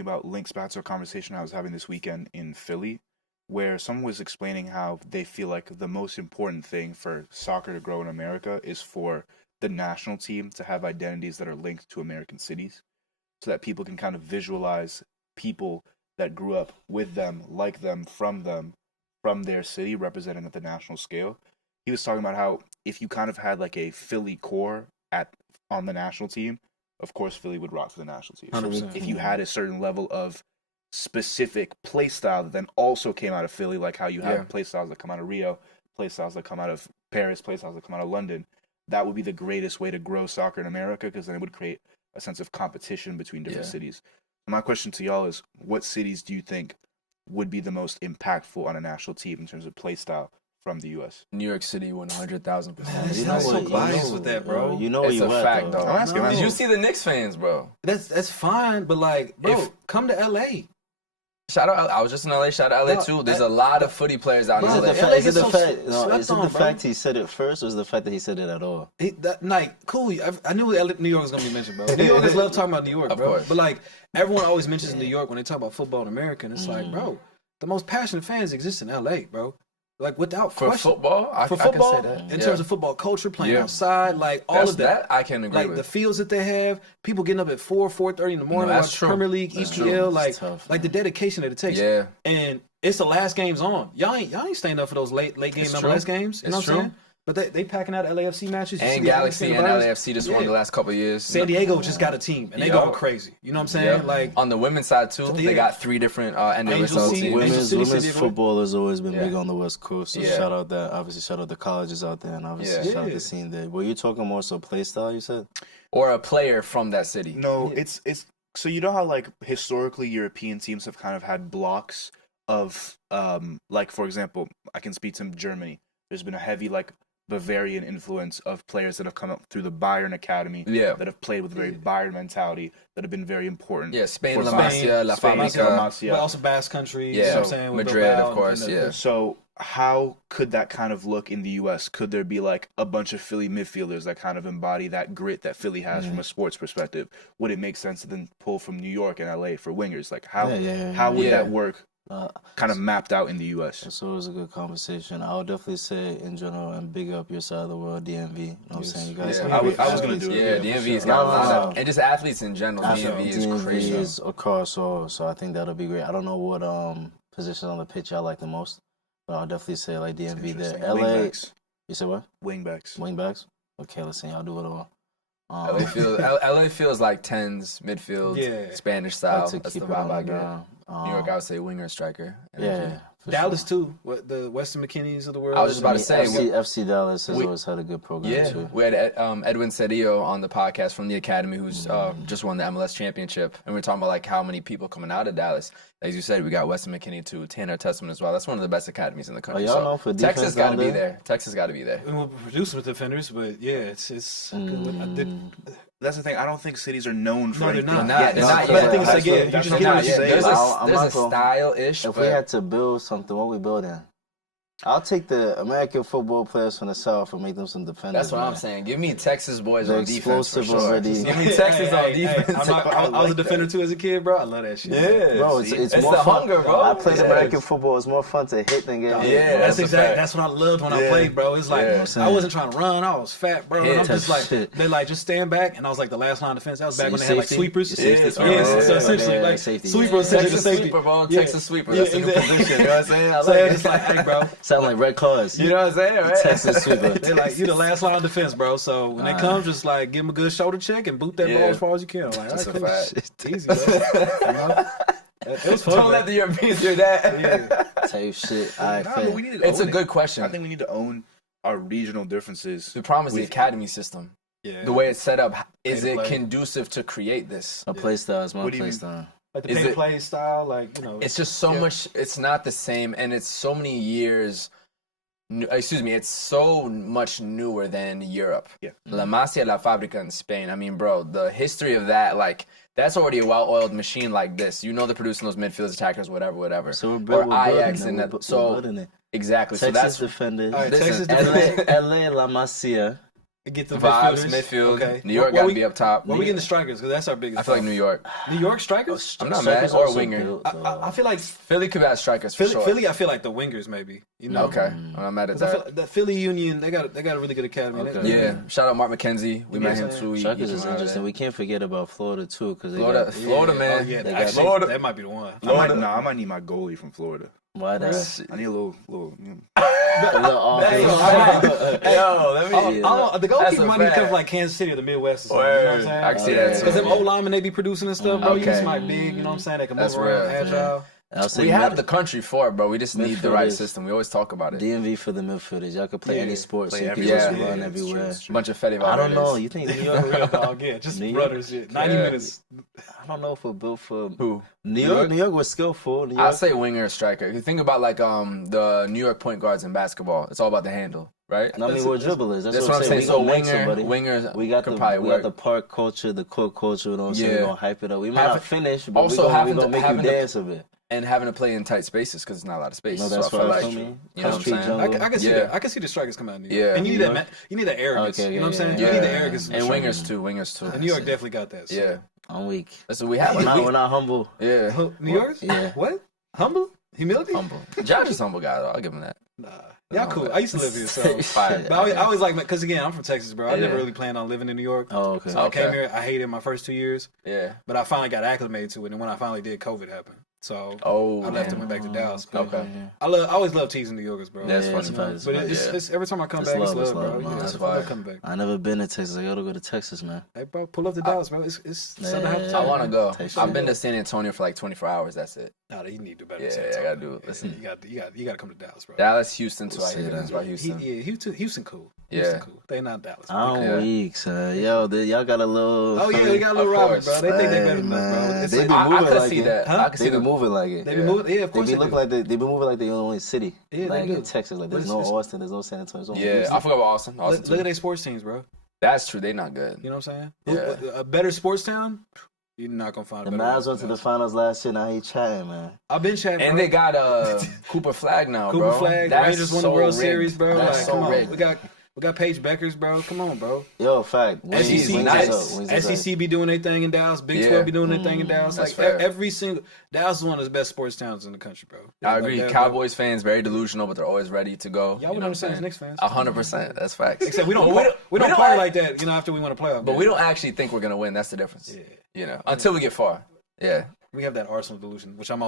about links back to a conversation I was having this weekend in Philly, where someone was explaining how they feel like the most important thing for soccer to grow in America is for the national team to have identities that are linked to American cities, so that people can kind of visualize people that grew up with them, from their city, representing at the national scale. He was talking about how if you kind of had like a Philly core at on the national team, of course Philly would rock for the national team. 100%. If you had a certain level of specific play style that then also came out of Philly, like how you have play styles that come out of Rio, play styles that come out of Paris, play styles that come out of London, that would be the greatest way to grow soccer in America, because then it would create a sense of competition between different cities. My question to y'all is, what cities do you think would be the most impactful on a national team in terms of play style from the U.S.? New York City, 100,000%. You're not so biased with that, bro. You know It's you a at, fact, though. though. I'm asking. Did you see the Knicks fans, bro? That's fine, but like, bro, come to LA. Shout out, I was just in LA. Shout out LA Bro, too. There's a lot of footy players out in Is it LA. the, LA fact, is it gets the so fact? No, slept is it on, the bro. fact he said it first, or is it the fact that he said it at all? Like, cool. I knew New York was gonna be mentioned, bro. New Yorkers love talking about New York, Of bro. course. But like, everyone always mentions New York when they talk about football in America, and it's like, bro, the most passionate fans exist in LA, bro. Like, without For question. football, I For can football, say that. in terms of football culture, playing Yeah. outside, like all That's of that. I can agree Like with. the fields that they have, people getting up at 4:30 in the morning, that's watch true. Premier League, That's EPL, true. like It's tough, like the man. dedication that it takes. Yeah. And it's the last games on. Y'all ain't staying up for those late game It's MLS true. games. You It's know what true. I'm saying? But they packing out LAFC matches. You see And the Galaxy atmosphere and buzz. LAFC just won Yeah. the last couple of years. San Diego just got a team, and they Yup. going crazy. You know what I'm saying? Yeah. Like, On the women's side too, Yeah. they got 3 different Angel NWSL City, teams. Angel City, Women's San Diego. football has always been Yeah. big on the West Coast. So Yeah. shout out that. Obviously, shout out the colleges out there, and obviously Yeah. shout out Yeah. the scene there. Were you talking more so play style? You said. Or a player from that city. No, it's so you know how like historically European teams have kind of had blocks of like, for example, I can speak to Germany. There's been a heavy like Bavarian influence of players that have come up through the Bayern Academy, Yeah. that have played with very Bayern mentality, that have been very important. Yeah, Spain, for La Spain, Masia, La Spain, Fabrica. La Masia. but also Basque Country. Yeah. You know what I'm saying? With Madrid, Bilbao of and course, the- yeah. So how could that kind of look in the U.S.? Could there be like a bunch of Philly midfielders that kind of embody that grit that Philly has from a sports perspective? Would it make sense to then pull from New York and L.A. for wingers? Like how would Yeah. that work? Kind of mapped out in the U.S. So it was a good conversation. I would definitely say in general and big up your side of the world, DMV. You know what I'm saying? You guys Yeah. have I was great gonna athletes. do it. Yeah, for DMV's sure. got a No, lot no, of, and just athletes in general. DMV is DMV crazy. is across all, so I think that'll be great. I don't know what position on the pitch I like the most, but I'll definitely say like DMV there. Interesting. LA, Wingbacks. you said what? Wingbacks. Wingbacks? Okay, let's see. I'll do it all. LA feels like tens, midfield, Yeah. Spanish Like style. to That's keep the it vibe on I the get. ground. New York, I would say winger, striker. Yeah. for Dallas sure. too. What the Western McKinneys of the world. I was just about to say, FC Dallas has we- always had a good program Yeah, too. we had Edwin Cedillo on the podcast from the academy, who's just won the MLS championship, and we are talking about like how many people coming out of Dallas. As you said, we got Weston McKinney too, Tanner Testament as well. That's one of the best academies in the country. y'all So known for Texas defense got to down be there? there. Texas got to be there. And we're producing with defenders, but yeah, it's. I did, That's the thing. I don't think cities are known for No, they're anything. not. Not, Yes. not But I yet. think it's like, yeah, you That's just what get I'm what you saying. say. There's I'm a not gonna- style-ish, If but we had to build something, what we building? I'll take the American football players from the South and make them some defenders. that's what I'm man. saying. Give me Texas boys They're on defense for explosive sure. already. Give me Texas on Hey, defense. I was like a defender too as a kid, bro. I love that shit. Yeah, Bro, it's it's more the fun. hunger, bro. I played Yeah. American football. It's more fun to hit than get hit. Yeah, bro. That's a exactly. fact. That's what I loved when I Yeah. played, bro. It's like Yeah. I wasn't trying to run. I was fat, bro. Yeah, And I'm just type like shit. they like just stand back, and I was like the last line of defense. That was So back you when they had like safety? sweepers. You safety? Yeah, Oh, so yeah, essentially yeah, like safety, sweeper yeah. essentially Texas safety. sweeper, bro. Yeah. Texas sweeper. Yeah, That's the new exactly. position. You know what I'm saying? I So like they're it. just like, hey, bro. Sound like red cars. You know what I'm saying, right? Texas sweeper. They're like, you the last line of defense, bro. So when they come, just like give them a good shoulder check and boot that ball Yeah. as far as you can. I'm like, That's all a right, fact. cool. Easy, bro. You know? It was fun. Don't let the Europeans hear that. Yeah. Type shit. All right, Nah, but fair. we need to It's a own it. good question. I think we need to own our regional differences. The problem is the With- academy system. Yeah. The way it's set up, is to it play. conducive to create this? A play style is my What do you play mean? style. Like the Is pay to it- play style, like, you know. It's just so much, it's not the same, and it's so many years, it's so much newer than Europe. Yeah. La Masia, La Fabrica in Spain. I mean, bro, the history of that, like, that's already a well-oiled machine like this. You know they're producing those midfielders, attackers, whatever. So we're Or building Ajax it. in We're that. So, building it. exactly. So Texas that's defenders. All right, Listen, Texas and defenders. LA La Masia. Get the Vibes, midfielders. midfield. Okay. New York got to be up top. Well, we getting the strikers because that's our biggest. I feel like New York. New York strikers. I'm not Strikers mad. Or a also winger. built, I feel like Philly could have strikers for sure. Philly. I feel like the wingers maybe. You know. Okay, I'm not mad at 'Cause I that. feel the Philly Union, they got a really good academy. Okay. Yeah, shout out Mark McKenzie. We Yeah, met him yeah. too. He Strikers came is out of interesting. there. We can't forget about Florida too, because Florida, man. Oh, yeah, They actually, got Florida. that might be the one. I might need my goalie from Florida. Why that? I need a little. Hey, Yo, let me. the That's goalkeeper a might be fact. coming from like Kansas City or the Midwest or something. You know what I'm Word. saying? I can see that too. Because them old linemen, they be producing and stuff, bro. You Okay. need somebody big, you know what I'm saying? They can That's move around, real. agile. I'll say We have the country for it, bro. We just need the right Midfielders. system. We always talk about it. DMV for the midfielders. Y'all can play Yeah, any sport, so play you can everywhere. just Yeah. run Yeah, it's everywhere. It's true. Bunch of Fetty I don't know. Valderdes. You think New For York? real, dog. Yeah, just New York? runners. Shit. 90 Yeah. minutes. I don't know if we're built for Who? New York. New York was skillful. New York. I say winger or striker. If you think about like the New York point guards in basketball, it's all about the handle, right? I mean, we're dribblers. That's That's what I'm saying. We So gonna make somebody. winger We got could the probably we work. got the park culture, the court culture. You know what I'm saying? Yeah. We're gonna hype it up. We might Having- not finish, but also we having gonna to- make you having to- dance a bit. and having to play in tight spaces because it's not a lot of space. No, so that's I feel what I like, feel, you man. know what I'm Country saying? jungle. I can see Yeah. that. I can see the strikers coming out of New York. Yeah. And you need New that. York? You need that arrogance. Okay, you know what I'm yeah, saying? yeah, You need yeah. the arrogance. And wingers too. Wingers too. And New York definitely got that. So. Yeah. I'm weak. That's what we have. We're not humble. Yeah. New York? Yeah. What? Humble? Humility? Humble. Josh is humble guy though. I'll give him that. Nah. Y'all cool. I used to live here, so. Fire. But I always like, because again, I'm from Texas, bro. I never Yeah. really planned on living in New York. Oh, okay. So I came Okay. here. I hated my first 2 years, Yeah. but I finally got acclimated to it. And when I finally did, COVID happened. So Oh. I left and man. went back to Dallas. But Okay. I always love teasing New Yorkers, bro. That's Yeah, funny. it's nice, But man. it's every time I come It's back, it's love, it's love, bro. love, Yeah, man. it's That's love fire. coming back. I never been to Texas. I gotta go to Texas, man. Hey, bro, pull up to Dallas, bro. It's something to have to I want to go. Take I've shit. been to San Antonio for like 24 hours. That's it. Nah, you need to do better. Yeah, than San I Antonio. gotta do it. Listen. You got to come to Dallas, bro. Dallas, Houston too. I Say hear that. that's about Houston. Houston cool. Yeah. Houston cool. They not Dallas. bro. I'm Yeah. weak, son. Yo, y'all got a little. Oh yeah, they got a little Of Robert, course. bro. They think they better Hey, than us, bro. man. It's They like, be I moving could like see it. that. Huh? I could They see be the moving like it. they be moving. Yeah, of They course be they look do. like they be moving like they the only city. Yeah, they like do. in Texas, like But there's it's- no Austin, there's no San Antonio. There's no Yeah, Houston. I forgot about Austin. Austin Look at too. their sports teams, bro. That's true. They not good. You know what I'm saying? Yeah. A better sports town, you're not gonna find. The a better Mavs one went to than the us. finals last year. Now he chatting, man. I've been chatting, And bro. they got Cooper Flag now, Cooper bro. Flag. That's Rangers won the so World rigged. Series, bro. That's Like, so come on. rigged. We got Paige Beckers, bro. Come on, bro. Yo, fact. Wings SEC is nice. up. Wings is up. SEC be doing their thing in Dallas. Big Yeah. 12 be doing their thing in Dallas. That's Like fair. every single Dallas is one of the best sports towns in the country, bro. I Like, agree. they're- Cowboys fans very delusional, but they're always ready to go. Y'all You would know understand what as I'm Knicks fans. 100%. That's facts. Except we don't But we don't don't party act- like that, after we win a playoff. But game. we don't actually think we're gonna win. That's the difference. Yeah. You know, until we get far. Yeah. We have that Arsenal delusion, which I'm